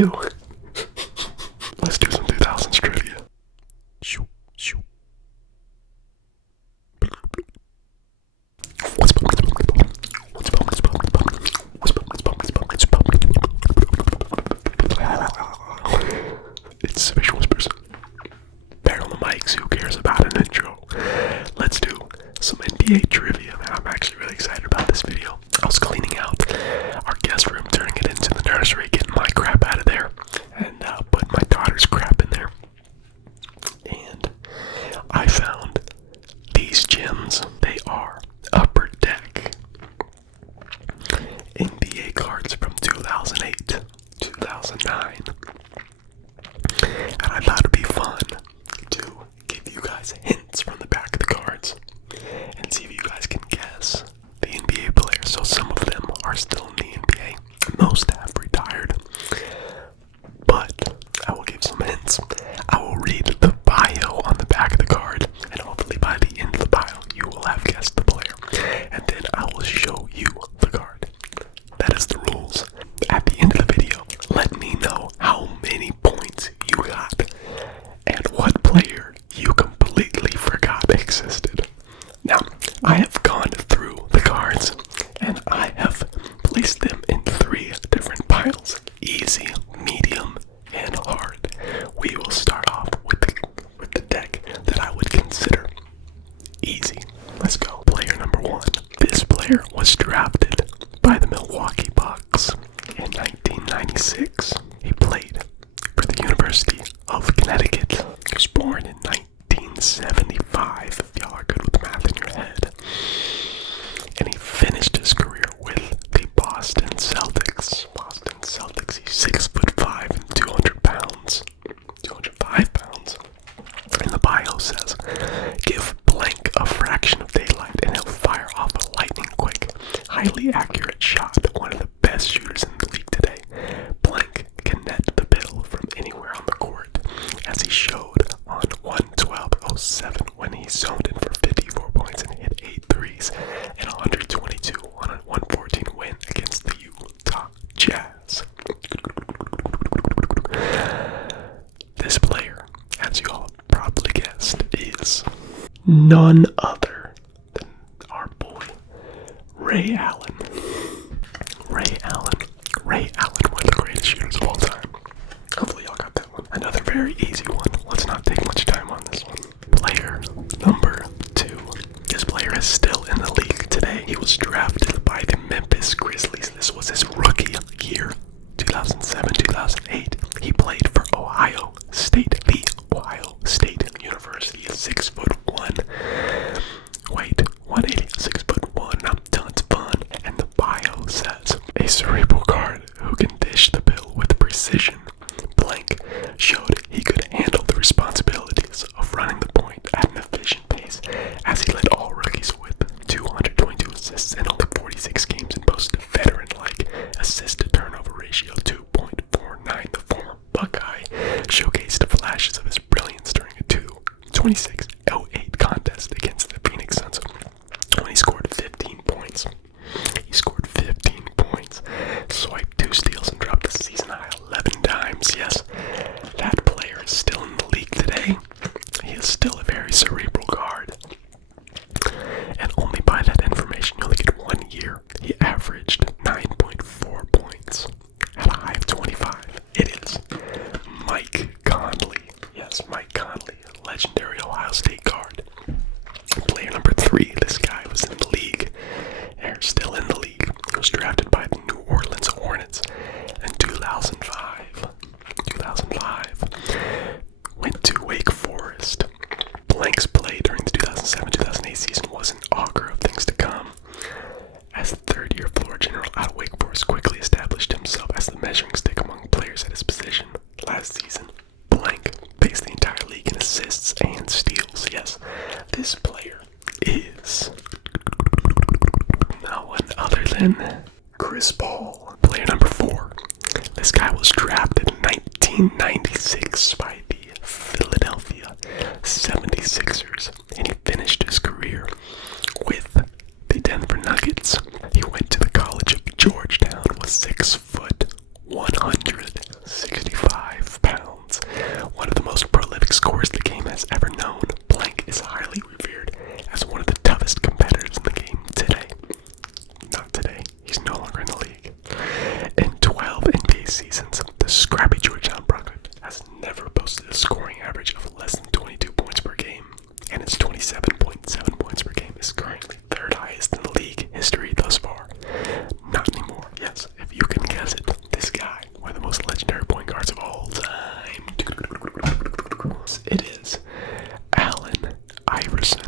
you. Let's do some 2000's trivia. Shoo, shoo. It's Sufficient Whispers. Back on the mics, who cares about an intro? Let's do some NBA trivia. I'm actually really excited about this video. I was cleaning out our guest room, turning it into the nursery, getting my crap out of there, and putting my daughter's crap in there. And I found these gems. They are Upper Deck NBA cards from 2008, 2009. And I thought it'd be fun to give you guys hints from the back of the cards and see if you guys can guess the NBA players. So some of them are still in the NBA. Most have retired. But I will give some hints. I will read the bio on the back of the card, and hopefully by the end of the bio you will have guessed the player. And then I will show you the card. That is the rules. At the end of the video, let me know how many points you got and what player you completely forgot existed. Now, I have gone through the cards and I have placed them in 3 different piles: easy, medium, and hard. We will start off with the deck that I would consider easy. Let's go. Player number 1. This player was drafted by the Milwaukee Bucks in 1996. He played for the University of Connecticut. He was born in 1975, if y'all are good with math in your head. And he finished his career with the Boston Celtics. He's 6'5" and 200 pounds. 205 pounds. And the bio says, give blank a fraction of daylight and he'll fire off a lightning quick, highly accurate shot. One of the best shooters in the league today. Blank can net the bill from anywhere on the court, as he showed on 112.07 when he zoned in for 54 points and hit 8 threes and 122 on a 114 win against the Utah Jazz. This player, as you all probably guessed, is none other than our boy Ray Allen. Ray Allen, one of the greatest shooters of all time. Hopefully y'all got that one. Another very easy one. Let's not take much time on this one. Player number 2. This player is still in the league today. He was drafted by the Memphis Grizzlies. This was his rookie year, 2007, 2008. He played for Ohio State, the Ohio State University. 6'1". Wait, 180, 6'1". Tons of fun. And the bio says, a cerebral guard who can dish the bill with precision. Blank showed he could handle the responsibilities of running the point at an efficient pace, as he led all rookies with 222 assists in only 46 games and boasted a veteran-like assist-to-turnover ratio 2.49. The former Buckeye showcased flashes of his brilliance during a 26-08 contest against the Phoenix Suns when he scored 15 points. He scored 15 points, swiped 2 steals, and dropped the season-high 11 times. Yes, that player is still in the league today. He is still a very cerebral guard. And only by that information, you only get 1 year. He averaged 9.4 points at a high of 25. It is Mike Conley. Yes, Mike Conley, legendary Ohio scores the game has ever known, Blank is highly revered as one of the toughest competitors in the game today. Not today, he's no longer in the league. In 12 NBA seasons, the scrappy Georgetown Bronco has never posted a scoring average of less than 22 points per game, and his 27.7 points per game is currently third highest in the league history thus far. Not anymore. Yes, if you can guess it, this guy, one of the most legendary point guards of all time. It is Allen Iverson.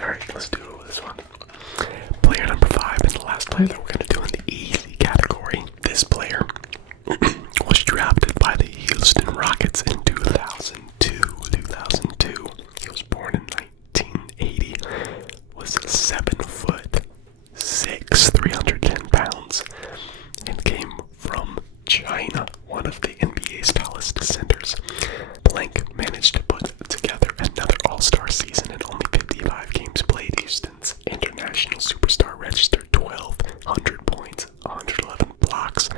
Alright, let's do it with this one. Player number 5, and the last player that we're going to do in the easy category. This player was drafted by the Houston Rockets in 2002. He was born in 1980, was 7'6", 310 pounds, and came from China, one of the NBA's tallest centers. Blank managed to put together another all-star season in only 55 games played. Houston's international superstar registered 1,200 points, 111 blocks,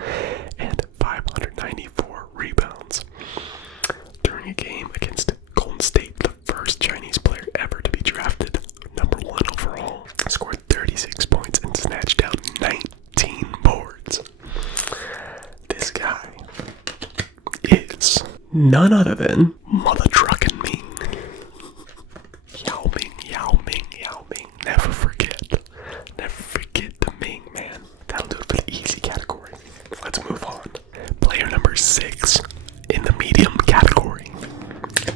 and 594 rebounds. During a game against Golden State, the first Chinese player ever to be drafted number 1 overall, scored 36 points and snatched down 19 boards. This guy is none other than Mother Truckin' Ming. Yao Ming. Never forget the Ming, man. That'll do it for the easy category. Let's move on. Player number 6 in the medium category.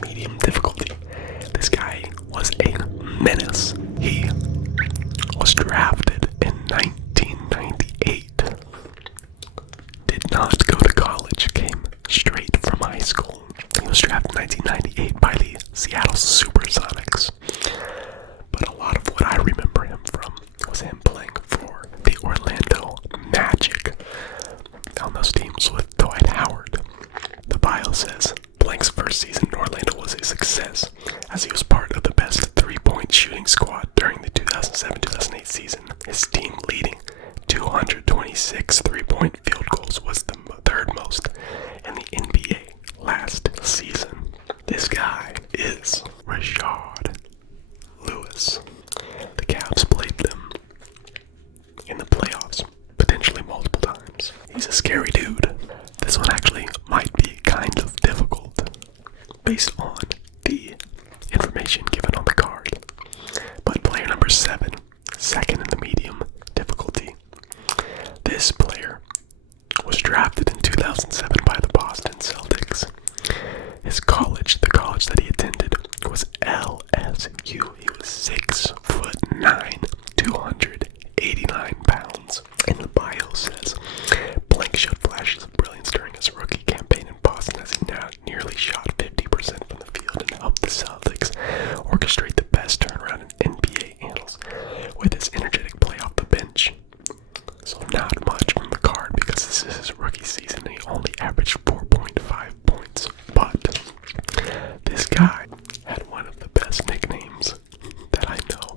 Medium difficulty. This guy was a menace. He was drafted in 1998. Did not go to college. Came straight from high school. He was drafted in 1998 by the Seattle Supersonics. But a lot of what I remember him from was him playing for the Orlando Magic on those teams with Dwight Howard. The bio says Blank's first season in Orlando was a success, as he was part of the best three-point shooting squad during the 2007-2008 season. His team leading 226 three-point field goals was the third most in the NBA last season. This guy is Rashard Lewis. The Cavs played them in the playoffs, potentially multiple times. He's a scary dude. This one actually might be kind of difficult based on the information given on the card. But player number 7, second in the medium difficulty. This player was drafted in 2007 by the Boston Celtics. His college, the college that he attended, was LSU. He was 6'9", 289 pounds. And the bio says, Blank showed flashes of brilliance during his rookie campaign in Boston as he now nearly shot 50% from the field and helped the Celtics orchestrate the best turnaround in NBA annals with his energetic play off the bench. So not much from the card because this is his rookie season and he only averaged 4.5 points. But this guy had one of the best nicknames that I know.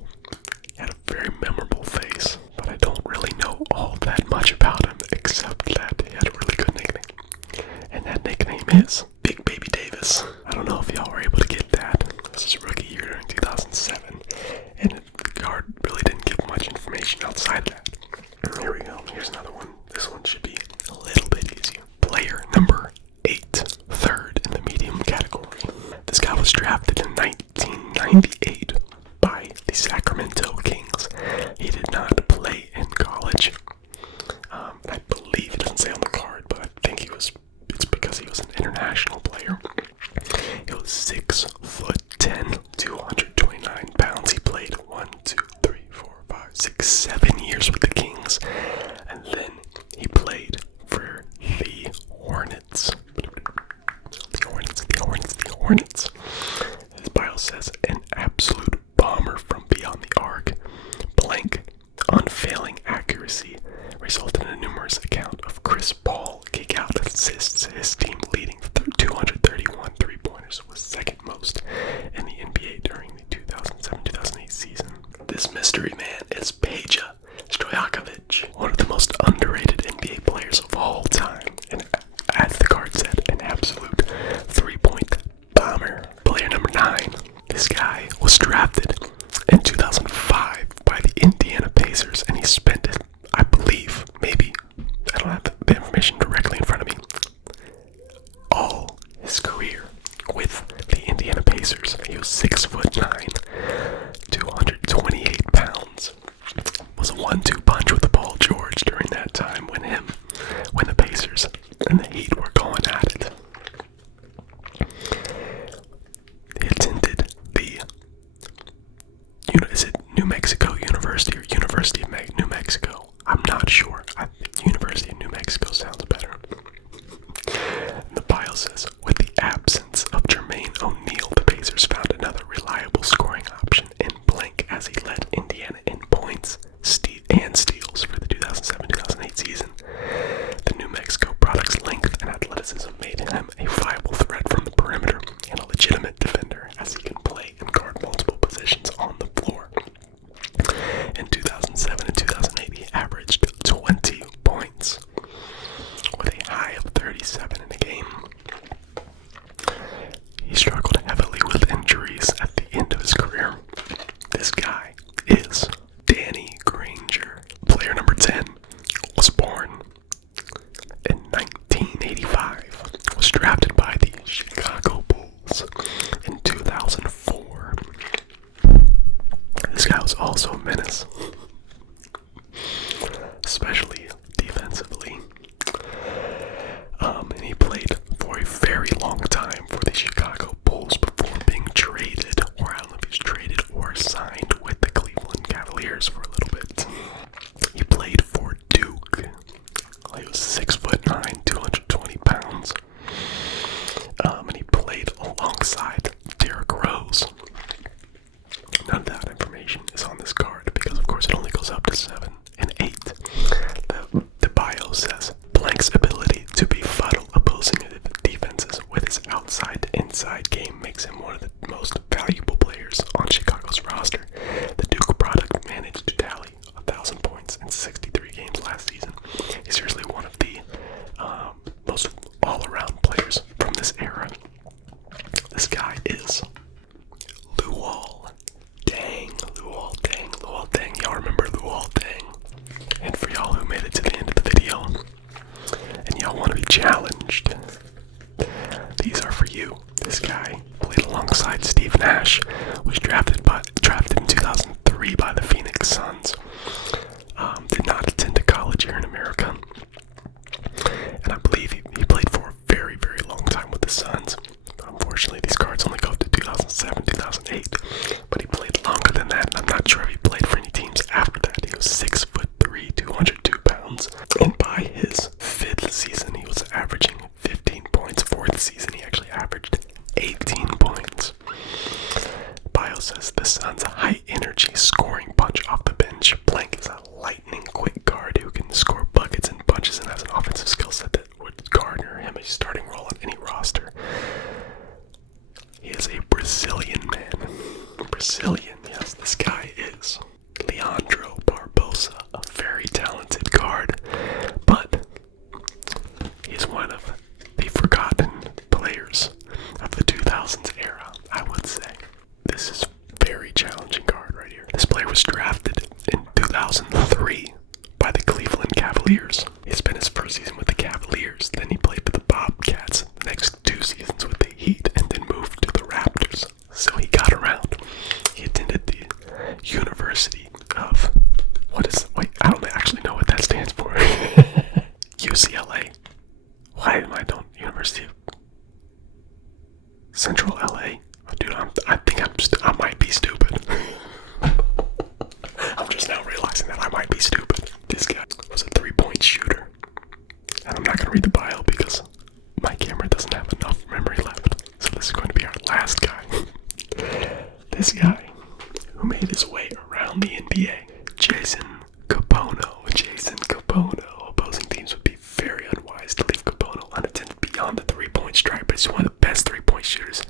He had a very memorable face, but I don't really know all that much about him except that he had a really good nickname. And that nickname is Big Baby Davis. I don't know if y'all were able to get that. This is rookie year during 2007, and the card really didn't give much information outside that. Here we go. Here's another one. This one should be a little bit easier. Player number 8, third in the medium category. This guy was drafted in 1998 by the Sacramento Kings. He did not play in college. I believe it doesn't say on the card, but I think it's because he was an international player. He was 6'10", 229 pounds. He played 7 years with the Kings, and then he played for the Hornets. The Hornets. His bio says, an absolute bomber from beyond the arc. Blank, unfailing accuracy resulted in a numerous account of Chris Paul kick-out assists. His team leading 231 three-pointers was second most in the NBA during the 2007-2008 season. This mystery man is Peja Stojakovic, one of the most underrated NBA players of all time, and as the card said, an absolute his career with the Indiana Pacers. He was 6'9", 228 pounds. Was a 1-2 punch with the Paul George during that time when the Pacers and the Heat were going at it. He attended the, is it New Mexico University or University of New Mexico? I'm not sure. I think University of New Mexico sounds better. And the bio says, with the absence of Jermaine O'Neal, the Pacers found another reliable scoring option in blank as he led Indiana in points and steals for the 2007-2008 season. The New Mexico product's length and athleticism made him a viable threat from the perimeter and a legitimate defender as he can play and guard multiple positions on the floor. In 2007 and 2008, he averaged 20 points with a high of 37 in a game. He struggled heavily with injuries at the end of his career. This guy is Danny Granger. Player number 10 was born in 1985. Was drafted by the Chicago Bulls in 2004. This guy was also a menace, especially defensively. And he played for a very long time for the Chicago Bulls before being traded, or I don't know if he was traded or signed with the Cleveland Cavaliers for a little bit. He played for Duke. He was 6'9", 220 pounds. And he played alongside Derrick Rose. None of that information is on this card because, of course, it only goes up to 7 and 8. The bio says, Blank's ability to befuddle opposing defenses with his outside-inside game makes him one of the most valuable players on Chicago's roster. The Duke product managed to tally 1,000 points in 63 games last season. He's seriously one of the most all-around players from this era. This guy is Luol Deng. Y'all remember Luol Deng? And for y'all who made it to the end of the video and y'all want to be challenged, these are for you. This guy played alongside Steve Nash, was drafted in 2003 by the Phoenix Suns. Did not attend a college here in America, and I believe he played for a very, very long time with the Suns. But unfortunately, these cards only go up to 2007, 2008. But he played longer than that, and I'm not sure if he played for any teams after that. He was 6'3", 202 pounds, and by his 5th season, he was averaging 15 points. 4th season, he actually averaged 18 points. Bio says the Suns' high-energy scoring punch off the bench. Blank is a lightning-quick guard who can score buckets and punches and has an offensive skill set that would garner him a starting role on any roster. He is a Brazilian man. Brazilian, yes, this guy is Leandro Barbosa, a very talented guard, but he's one of the forgotten players of the 2000s era, I would say. This is very challenging card right here. This player was drafted in 2003 by the Cleveland Cavaliers. He spent his first season with the Cavaliers, then he played for the Bobcats, the next 2 seasons with the Heat, and then moved to the Raptors. So he got around. He attended the University of, I don't actually know what that stands for. UCLA. University of Central LA. Oh, dude, I might be stupid. I'm just now realizing that I might be stupid. This guy was a 3-point shooter. And I'm not going to read the bio because my camera doesn't have enough memory left. So this is going to be our last guy. This guy who made his way around the NBA. Jason Capono. Opposing teams would be very unwise to leave Capono unattended beyond the 3-point stripe, but he's one of the best 3-point shooters